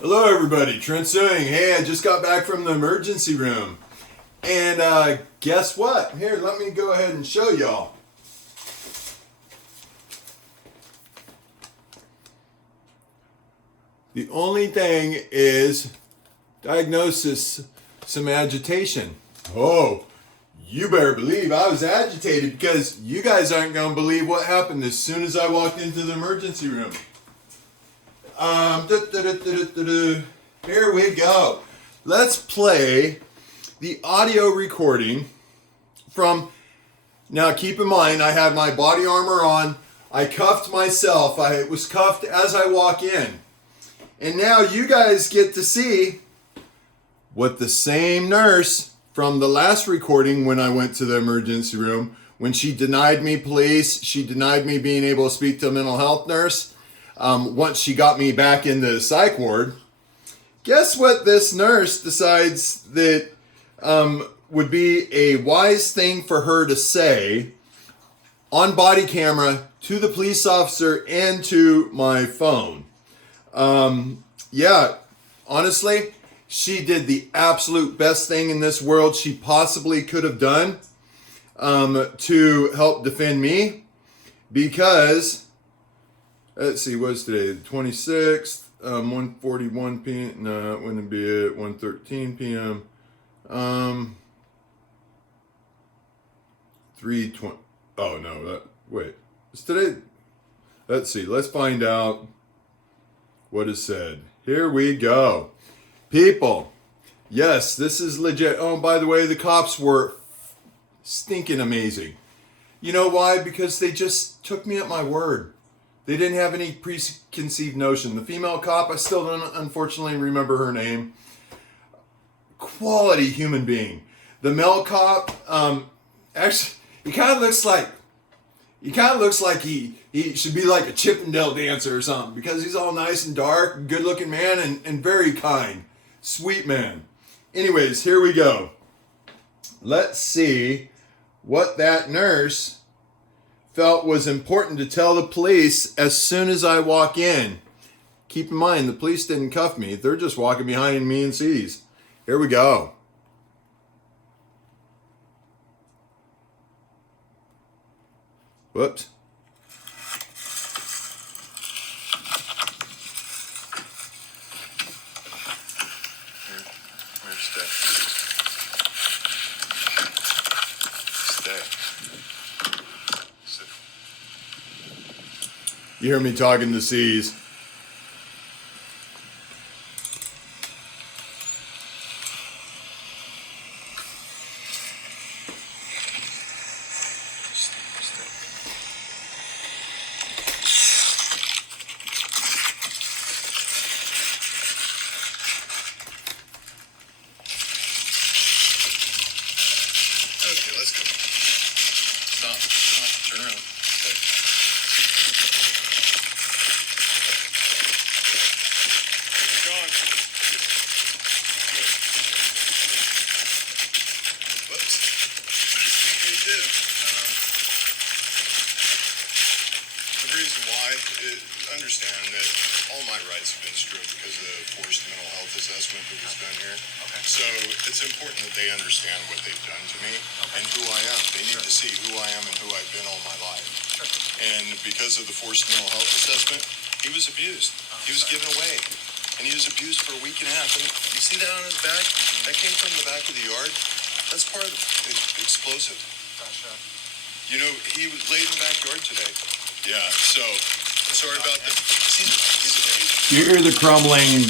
Hello everybody, Trent Suing. Hey, I just got back from the emergency room. And guess what? Here, let me go ahead and show y'all. The only thing is diagnosis, some agitation. Oh, you better believe I was agitated because you guys aren't going to believe what happened as soon as I walked into the emergency room. Here we go. Let's play the audio recording from. Now, keep in mind, I had my body armor on. I cuffed myself. I was cuffed as I walk in. And now you guys get to see what the same nurse from the last recording when I went to the emergency room, when she denied me police, she denied me being able to speak to a mental health nurse. Once she got me back into the psych ward, guess what this nurse decides that would be a wise thing for her to say on body camera to the police officer and to my phone. Yeah, honestly, she did the absolute best thing in this world she possibly could have done to help defend me, because let's see, what's today? The 26th, 1:41 p.m. No, it wouldn't be it. 1:13 p.m. 3:20. Oh no, wait. It's today. Let's see. Let's find out what is said. Here we go. People, yes, this is legit. Oh, and by the way, the cops were stinking amazing. You know why? Because they just took me at my word. They didn't have any preconceived notion. The female cop, I still don't unfortunately remember her name. Quality human being. The male cop, actually, he kind of looks like he should be like a Chippendale dancer or something, because he's all nice and dark, good looking man, and very kind. Sweet man. Anyways, here we go. Let's see what that nurse felt was important to tell the police as soon as I walk in. Keep in mind, the police didn't cuff me. They're just walking behind me and sees. Here we go. Whoops. You hear me talking to C's. Okay, let's go. Stop. Turn around. Understand that all my rights have been stripped because of the forced mental health assessment that was done here. Okay. So it's important that they understand what they've done to me and who I am. They need to see who I am and who I've been all my life. And because of the forced mental health assessment, he was abused. He was given away. And he was abused for a week and a half. And you see that on his back? That came from the back of the yard. That's part of the explosive. Gotcha. You know, he was laid in the backyard today. Yeah, so sorry about that. He's amazing. You hear the crumbling.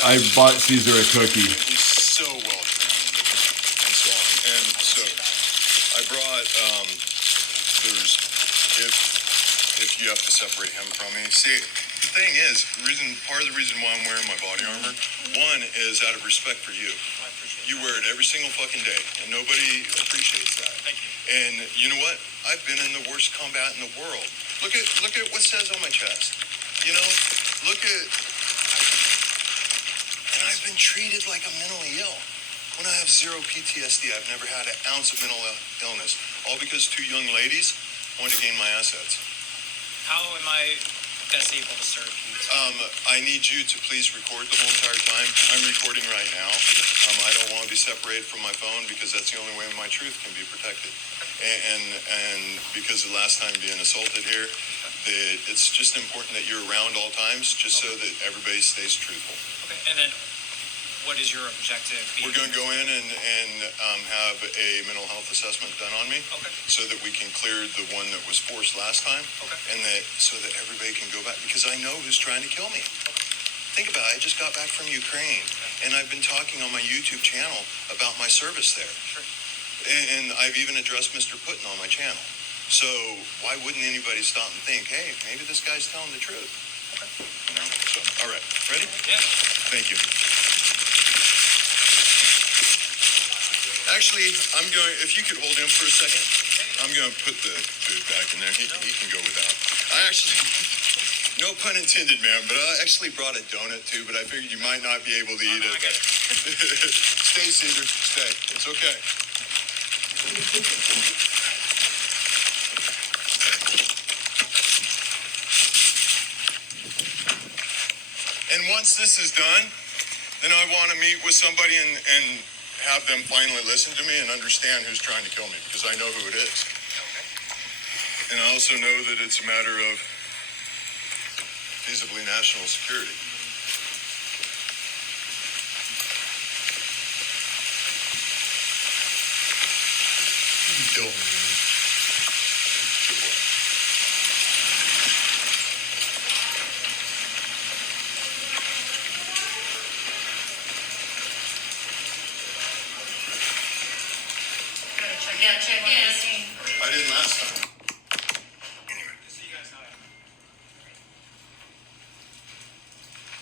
I bought Caesar a cookie. He's so well trained and so on. And so I brought, if you have to separate him from me. See, the thing is, part of the reason why I'm wearing my body armor, one is out of respect for you. I appreciate you wear it every single fucking day, and nobody appreciates that. Thank you. And you know what? I've been in the worst combat in the world. Look at what says on my chest. You know, and I've been treated like I'm mentally ill. When I have zero PTSD, I've never had an ounce of mental illness. All because two young ladies wanted to gain my assets. How am I best able to serve you? I need you to please record the whole entire time. I'm recording right now. I don't want to be separated from my phone because that's the only way my truth can be protected. And because the last time being assaulted here, that it's just important that you're around all times, just so that everybody stays truthful. Okay, and then what is your objective? We're going to go in and have a mental health assessment done on me, Okay. so that we can clear the one that was forced last time, Okay. and that so that everybody can go back, because I know who's trying to kill me. Think about it. I just got back from Ukraine, and I've been talking on my YouTube channel about my service there. Sure. And I've even addressed Mr. Putin on my channel. So why wouldn't anybody stop and think, hey, maybe this guy's telling the truth? Okay. You know? So, all right. Ready? Yeah. Thank you. Actually, I'm going, if you could hold him for a second, I'm going to put the food back in there. He can go without. I actually, no pun intended, man, but I actually brought a donut too, but I figured you might not be able to eat it. I get it. Stay, Caesar. Stay. It's okay. And once this is done, then I want to meet with somebody and have them finally listen to me and understand who's trying to kill me, because I know who it is. Okay. And I also know that it's a matter of feasibly national security. Kill. Yeah, check in. I didn't last time. Anyway, just so you guys know.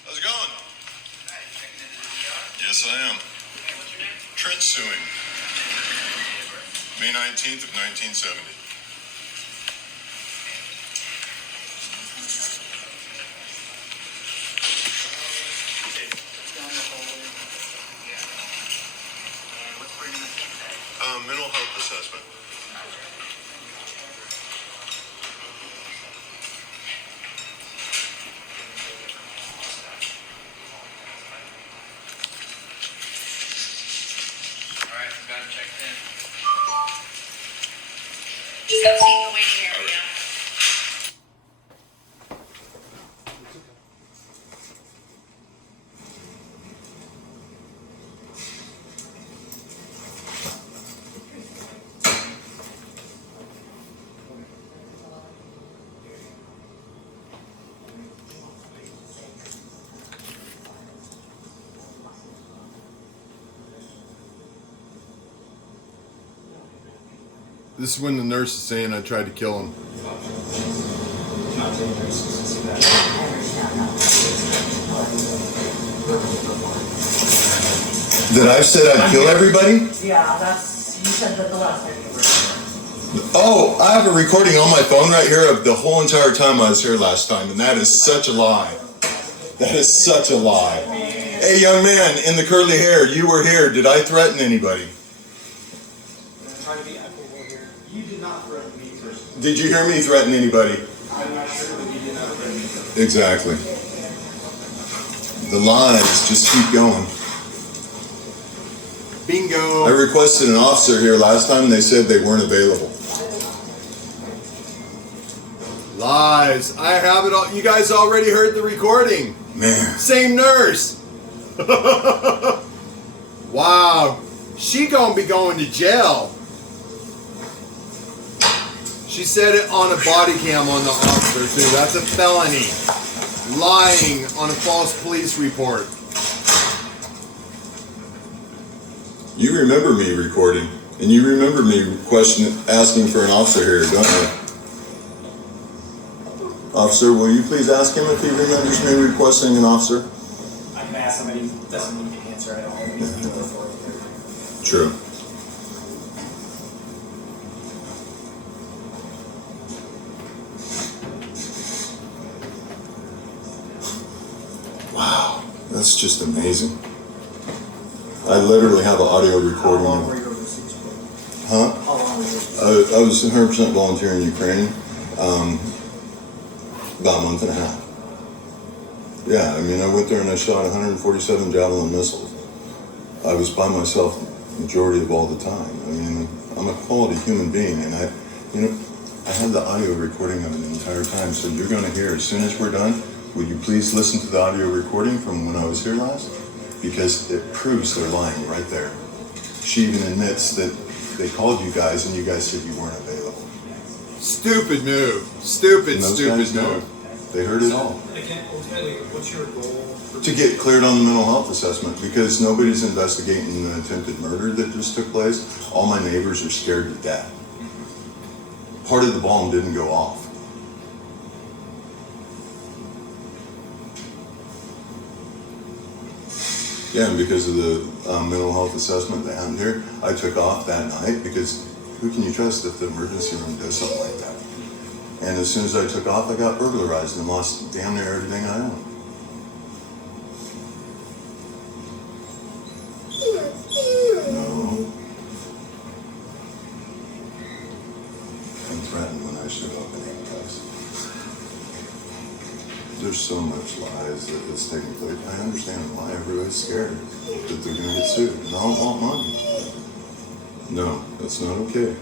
How's it going? Alright, checking into the DR. Yes, I am. Okay, what's your name? Trent Suing, May 19th of 1970. What's for your name? Mental health assessment. Alright, got it checked in. Just have a seat in the waiting area. This is when the nurse is saying I tried to kill him. That I've said I'd kill everybody? Yeah, that's, you said that the last time you were. Oh, I have a recording on my phone right here of the whole entire time I was here last time, and that is such a lie. That is such a lie. Hey, young man in the curly hair, you were here. Did I threaten anybody? Trying to be equitable here. You did not threaten me personally. Did you hear me threaten anybody? I'm not sure that you did not threaten me. Exactly. The lies just keep going. Bingo. I requested an officer here last time, and they said they weren't available. Lies. I have it all. You guys already heard the recording. Man. Same nurse. Wow. She gonna be going to jail. She said it on a body cam on the officer too. That's a felony. Lying on a false police report. You remember me recording, and you remember me asking for an officer here, don't you? Officer, will you please ask him if he remembers me requesting an officer? I can ask somebody who doesn't need to answer. I don't have any authority. True. Wow, that's just amazing. I literally have an audio How recording. long were you overseas for? Huh? How long were you? I was 100% volunteer in Ukraine, about a month and a half. Yeah, I mean, I went there and I shot 147 Javelin missiles. I was by myself majority of all the time. I mean, I'm a quality human being, and I have the audio recording of it the entire time, so you're going to hear, as soon as we're done, would you please listen to the audio recording from when I was here last? Because it proves they're lying right there. She even admits that they called you guys and you guys said you weren't available. Stupid move. Stupid, And those stupid guys know. move. They heard it all. Again, ultimately, what's your goal? To get cleared on the mental health assessment, because nobody's investigating the attempted murder that just took place. All my neighbors are scared to death. Part of the bomb didn't go off. Yeah, and because of the mental health assessment that happened here, I took off that night because who can you trust if the emergency room does something like that? And as soon as I took off, I got burglarized and lost damn near everything I owned. No. I'm threatened when I show up in handcuffs. There's so much lies that is taking place. I understand why everybody's scared that they're going to get sued. And I don't want money. No, that's not okay.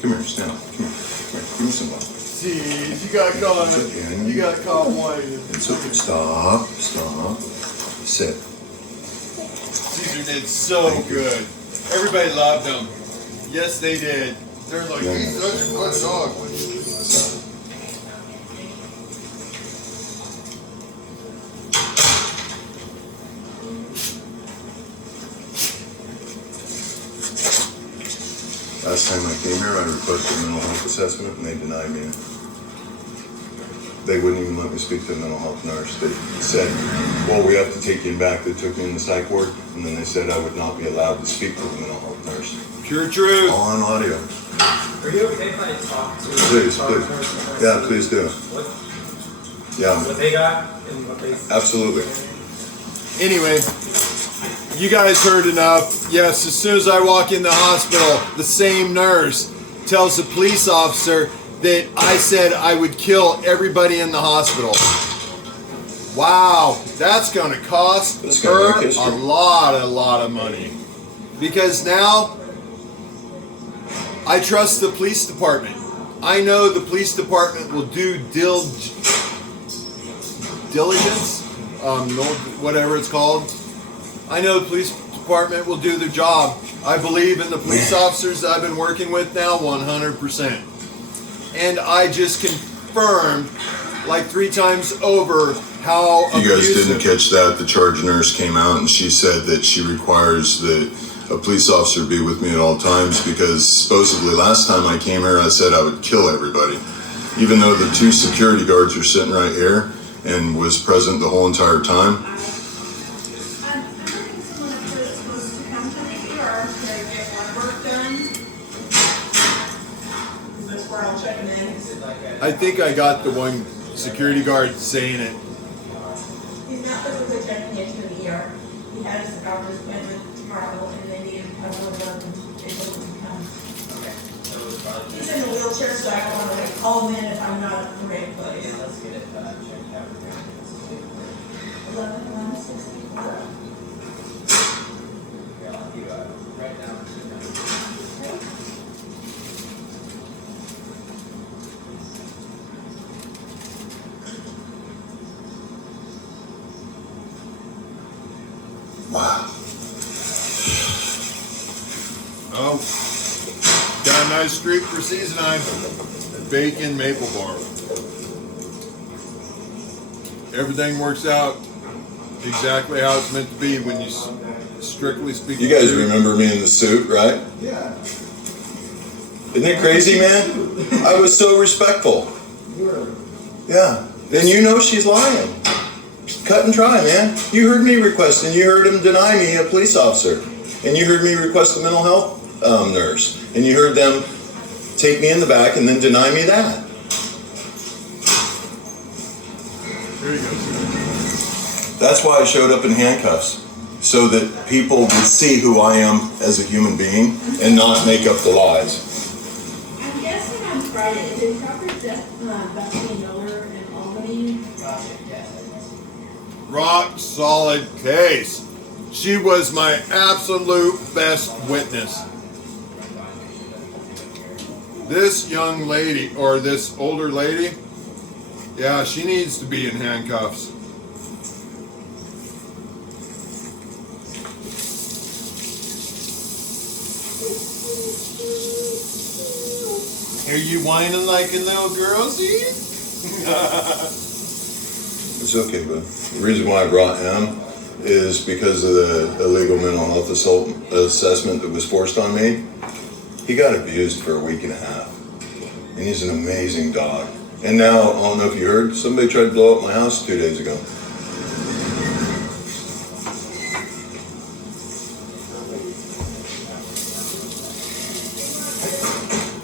Come here, stand up. Come here. Give me some money. Jeez, you got caught. You got caught whining. It's okay. Stop. Sit. Caesar did so good. Everybody loved him. Yes, they did. They're like, he's such a good dog. Stop. Last time I came here, I requested a mental health assessment and they denied me. They wouldn't even let me speak to a mental health nurse. They said, well, we have to take you back. They took me in the psych ward, and then they said I would not be allowed to speak to a mental health nurse. Pure truth. All on audio. Are you okay if I talk to Please. Yeah, please do. What Yeah, they got and what they absolutely. Anyway, you guys heard enough. Yes, as soon as I walk in the hospital, the same nurse tells the police officer that I said I would kill everybody in the hospital. Wow, that's going to cost That's gonna her make history. a lot of money. Because now I trust the police department. I know the police department will do diligence, whatever it's called. I know the police department will do their job. I believe in the police officers I've been working with now 100%. And I just confirmed like 3 times over how You guys abusive. didn't catch that. The charge nurse came out and she said that she requires that a police officer be with me at all times because supposedly last time I came here I said I would kill everybody. Even though the 2 security guards are sitting right here and was present the whole entire time. I'm having someone up here that's supposed to come to the ER to get blood work done. That's where I'll check him in. I think I got the one security guard saying it. He's not physically checking into the ER. He has a doctor's appointment tomorrow and they need him to have blood done and they told him to come. He's in a wheelchair, so I don't want to call him in if I'm not at the right place. let's get it checked out. 11/1/64. Yeah, I'll give you right now. Wow. Oh, got a nice streak for seasoning. Bacon maple bar. Everything works out exactly how it's meant to be when you strictly speak. You guys remember me in the suit, right? Yeah. Isn't it crazy, man? I was so respectful. Yeah. And you know she's lying. Cut and dry, man. You heard me request, and you heard him deny me a police officer. And you heard me request a mental health nurse. And you heard them take me in the back and then deny me that. Here you go. That's why I showed up in handcuffs. So that people would see who I am as a human being and not make up the lies. I'm guessing on Friday, is it proper Bethany Miller in Albany? rock solid case. She was my absolute best witness. This young lady, or this older lady, yeah, she needs to be in handcuffs. Are you whining like a little girl, see? It's okay, but the reason why I brought him is because of the illegal mental health assault assessment that was forced on me. He got abused for a week and a half, and he's an amazing dog. And now, I don't know if you heard, somebody tried to blow up my house 2 days ago.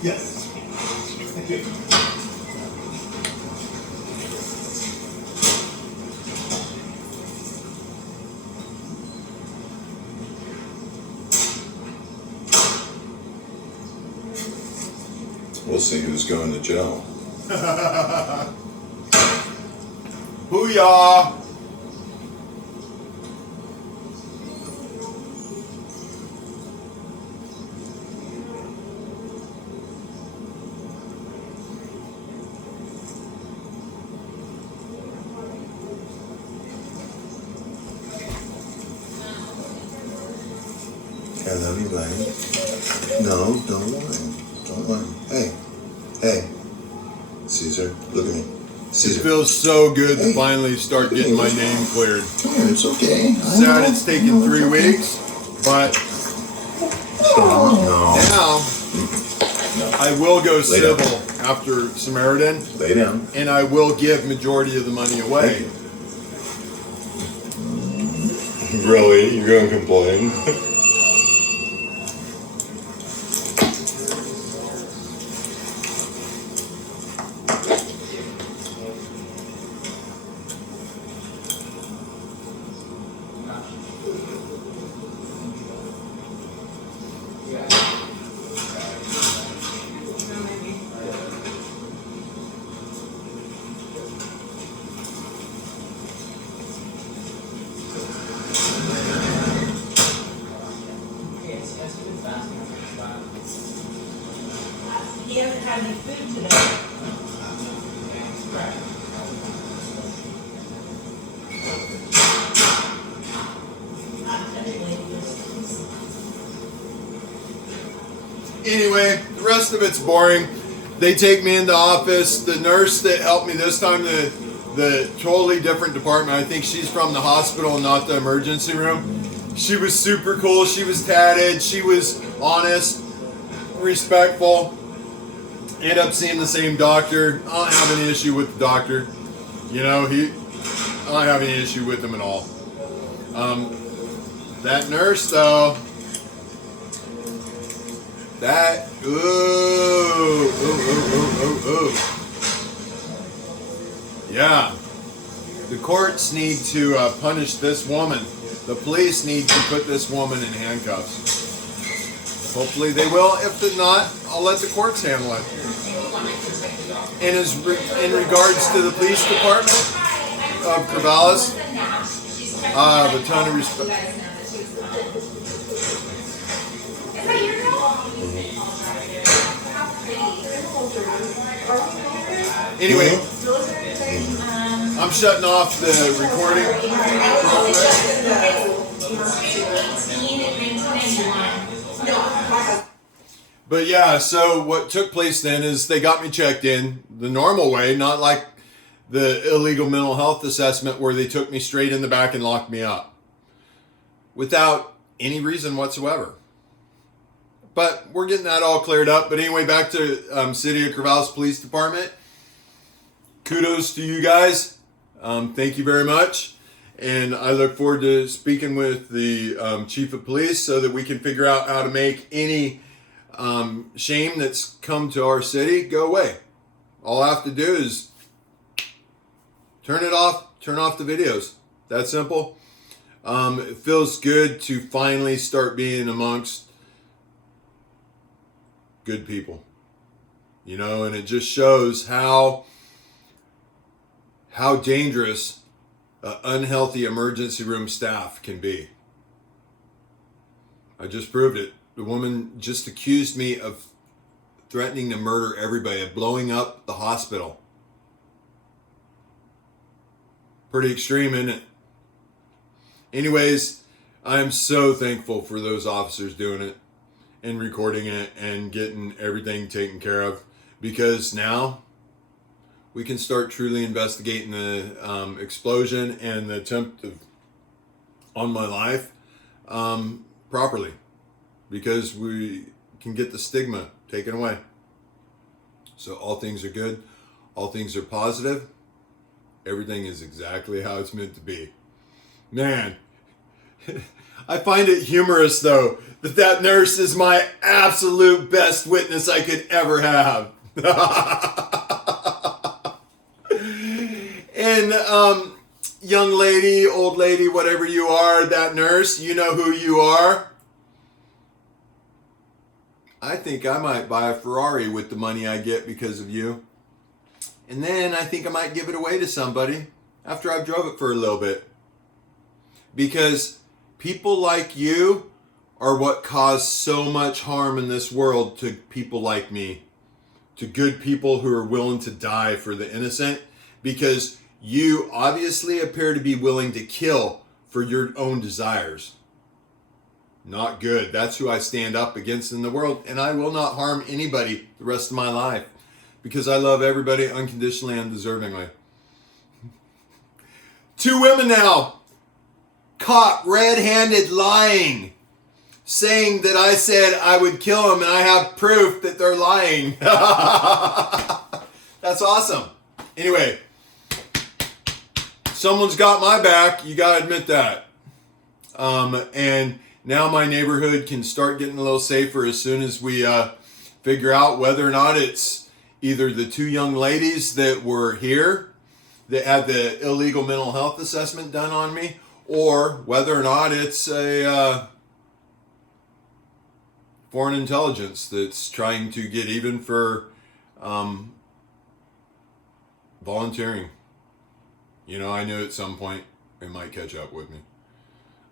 Yes. Thank you. We'll see who's going to jail. Booyah! I love you, buddy. No, don't whine. Don't whine. Hey. Caesar, look at me. It Caesar. feels so good to finally start getting my name cleared. It's okay. Sad it's taken 3 weeks, but No. now I will go Lay civil down. after Samaritan, Lay down. and I will give majority of the money away. Really? You're going to complain? Yes, has he been fasting for this while? He hasn't had any food today. Not technically, Anyway, the rest of it's boring. They take me into office. The nurse that helped me this time, the totally different department. I think she's from the hospital, not the emergency room. She was super cool. She was tatted. She was honest, respectful. End up seeing the same doctor. I don't have any issue with the doctor. You know, I don't have any issue with him at all. That nurse though, that ooh. Yeah, the courts need to punish this woman. The police need to put this woman in handcuffs. Hopefully they will. If not, I'll let the courts handle it. And in regards to the police department of Corvallis, I have a ton of respect. Anyway, I'm shutting off the recording real quick. But yeah, so what took place then is they got me checked in the normal way, not like the illegal mental health assessment where they took me straight in the back and locked me up without any reason whatsoever. But we're getting that all cleared up. But anyway, back to City of Corvallis Police Department. Kudos to you guys. Thank you very much. And I look forward to speaking with the chief of police so that we can figure out how to make any shame that's come to our city go away. All I have to do is turn off the videos. That simple. It feels good to finally start being amongst good people, you know, and it just shows how dangerous unhealthy emergency room staff can be. I just proved it. The woman just accused me of threatening to murder everybody, of blowing up the hospital. Pretty extreme, isn't it? Anyways, I'm so thankful for those officers doing it and recording it and getting everything taken care of, because now we can start truly investigating the explosion and the attempt on my life properly, because we can get the stigma taken away. So all things are good, all things are positive, everything is exactly how it's meant to be. Man, I find it humorous though that nurse is my absolute best witness I could ever have. And young lady, old lady, whatever you are, that nurse, you know who you are. I think I might buy a Ferrari with the money I get because of you. And then I think I might give it away to somebody after I've drove it for a little bit. Because people like you are what cause so much harm in this world to people like me. To good people who are willing to die for the innocent. Because you obviously appear to be willing to kill for your own desires. Not good. That's who I stand up against in the world. And I will not harm anybody the rest of my life. Because I love everybody unconditionally and deservingly. 2 women now caught red-handed lying. Saying that I said I would kill them and I have proof that they're lying. That's awesome. Anyway. Someone's got my back. You got to admit that. And now my neighborhood can start getting a little safer as soon as we figure out whether or not it's either the 2 young ladies that were here that had the illegal mental health assessment done on me, or whether or not it's a foreign intelligence that's trying to get even for volunteering. You know, I knew at some point it might catch up with me.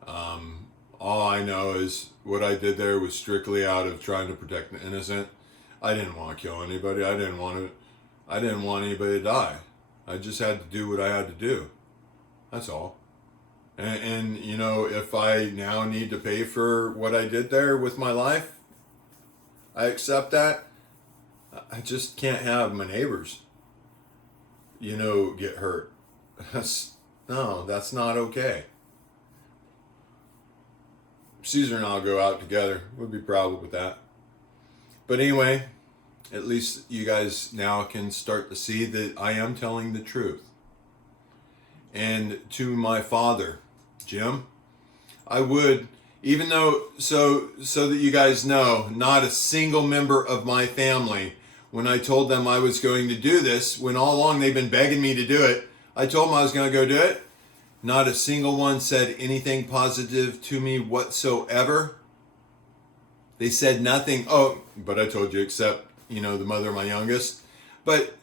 All I know is what I did there was strictly out of trying to protect the innocent. I didn't want to kill anybody. I didn't want anybody to die. I just had to do what I had to do. That's all. And you know, if I now need to pay for what I did there with my life, I accept that. I just can't have my neighbors, you know, get hurt. That's not okay. Caesar and I'll go out together. We'll be proud with that. But anyway, at least you guys now can start to see that I am telling the truth. And to my father, Jim, I would, even though, so that you guys know, not a single member of my family, when I told them I was going to do this, when all along they've been begging me to do it, I told them I was going to go do it. Not a single one said anything positive to me whatsoever. They said nothing. Oh, but I told you, except, you know, the mother of my youngest. But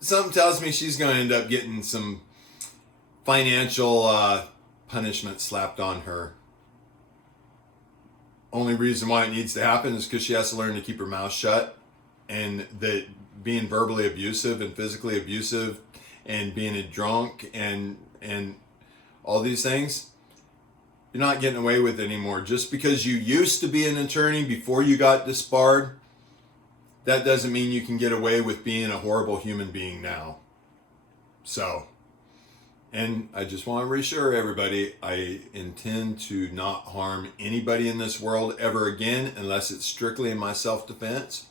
something tells me she's going to end up getting some financial punishment slapped on her. Only reason why it needs to happen is because she has to learn to keep her mouth shut. And that being verbally abusive and physically abusive and being a drunk and all these things, you're not getting away with it anymore. Just because you used to be an attorney before you got disbarred, that doesn't mean you can get away with being a horrible human being now. So, and I just want to reassure everybody, I intend to not harm anybody in this world ever again unless it's strictly in my self-defense.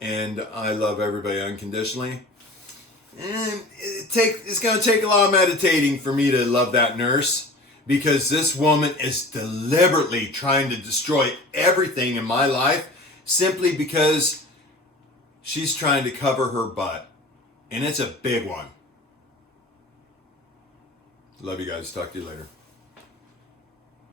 And I love everybody unconditionally. And it's going to take a lot of meditating for me to love that nurse, because this woman is deliberately trying to destroy everything in my life simply because she's trying to cover her butt. And it's a big one. Love you guys. Talk to you later.